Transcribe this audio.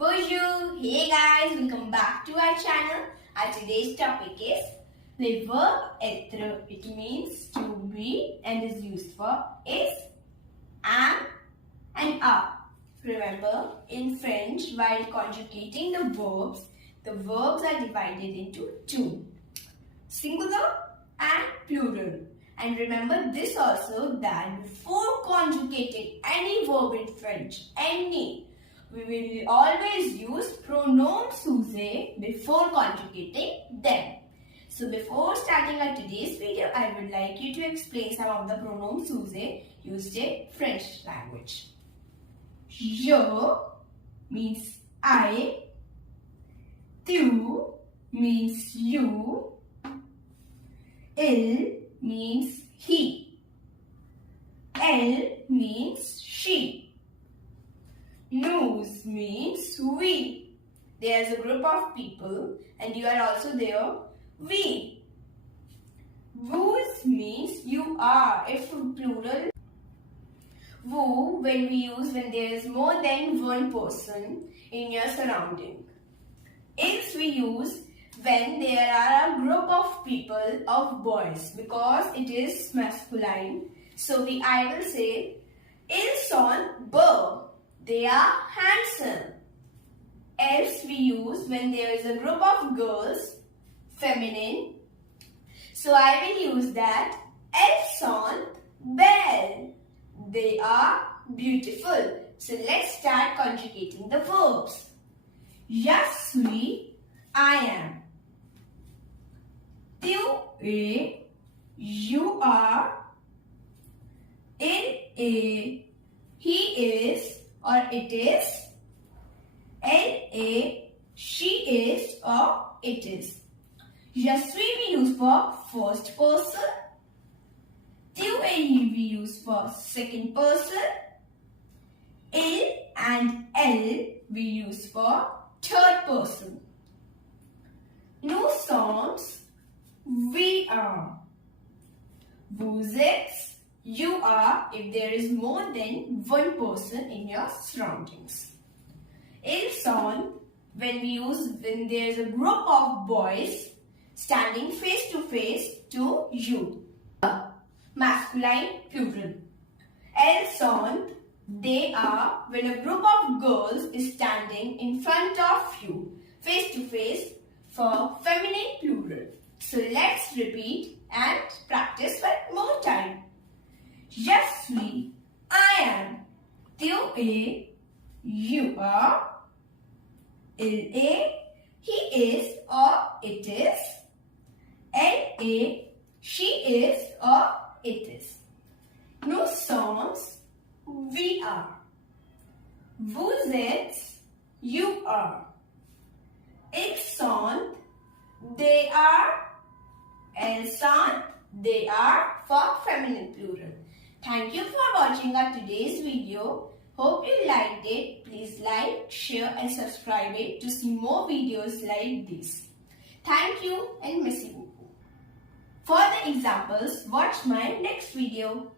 Bonjour! Hey guys, welcome back to our channel. Our today's topic is the verb être. It means to be and is used for is, am and are. Remember, in French, while conjugating the verbs are divided into two, singular and plural. And remember this also, that before conjugating any verb in French, we will always use pronoun sujet before conjugating them. So before starting our today's video, I would like you to explain some of the pronoun sujet used in French language. Je means I, tu means you, il means he, elle means she, nous means we. There's a group of people and you are also there, we. Vous means you are, if plural. Vous when there is more than one person in your surrounding. Ils we use when there are a group of people of boys, because it is masculine. So I will say, ils sont beaux. They are handsome. Else we use when there is a group of girls, feminine. So I will use that. Elles sont belles. They are beautiful. So let's start conjugating the verbs. Je suis, I am. Tu es, you are. Il est, he is or it is. Elle est, she is or it is. Je suis we use for first person. Tu es we use for second person. Il and elle we use for third person. Nous sommes, we are. Vous êtes, you are if there is more than one person in your surroundings. Ils sont when there is a group of boys standing face to face to you. Masculine plural. Elles sont, they are when a group of girls is standing in front of you face to face for feminine plural. So let's repeat and practice one more time. Je suis, I am. Tu es, you are. Il est, he is or it is. Elle est, she is or it is. Nous sommes, we are. Vous êtes, you are. Ils sont, they are. Elles sont, they are for feminine plural. Thank you for watching our today's video. Hope you liked it. Please like, share and subscribe it to see more videos like this. Thank you and merci beaucoup. For the examples, watch my next video.